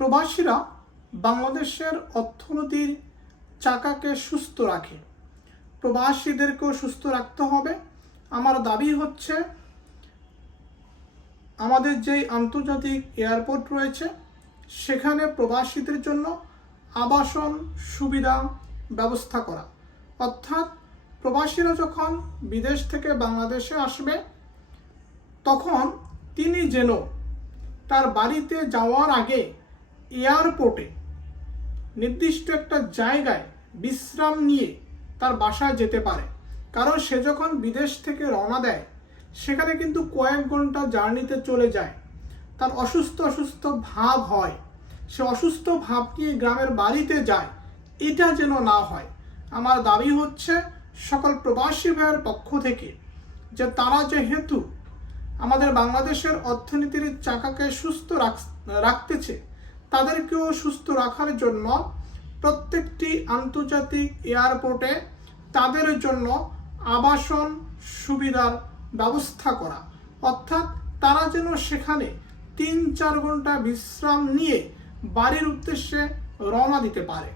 প্রবাসীরা বাংলাদেশের অর্থনীতির চাকাকে সুস্থ রাখে। প্রবাসীদেরকেও সুস্থ রাখতে হবে। আমার দাবি হচ্ছে, আমাদের যেই আন্তর্জাতিক এয়ারপোর্ট রয়েছে, সেখানে প্রবাসীদের জন্য আবাসন সুবিধা ব্যবস্থা করা। অর্থাৎ প্রবাসীরা যখন বিদেশ থেকে বাংলাদেশে আসবে, তখন তিনি যেন তার বাড়িতে যাওয়ার আগে এয়ারপোর্টে নির্দিষ্ট একটা জায়গায় বিশ্রাম নিয়ে তার বাসায় যেতে পারে। কারণ সে যখন বিদেশ থেকে রওনা দেয়, সেখানে কিন্তু কয়েক ঘণ্টা জার্নিতে চলে যায়। তার অসুস্থ অসুস্থ ভাব হয়। সে অসুস্থ ভাব নিয়ে গ্রামের বাড়িতে যায়। এটা যেন না হয়। আমার দাবি হচ্ছে, সকল প্রবাসী ভাইয়ের পক্ষ থেকে যে তারা যেহেতু আমাদের বাংলাদেশের অর্থনীতির চাকাকে সুস্থ রাখ- রাখতেছে তাদেরকেও সুস্থ রাখার জন্য প্রত্যেকটি আন্তর্জাতিক এয়ারপোর্টে তাদের জন্য আবাসন সুবিধার ব্যবস্থা করা। অর্থাৎ তারা যেন সেখানে তিন চার ঘণ্টা বিশ্রাম নিয়ে বাড়ির উদ্দেশ্যে রওনা দিতে পারে।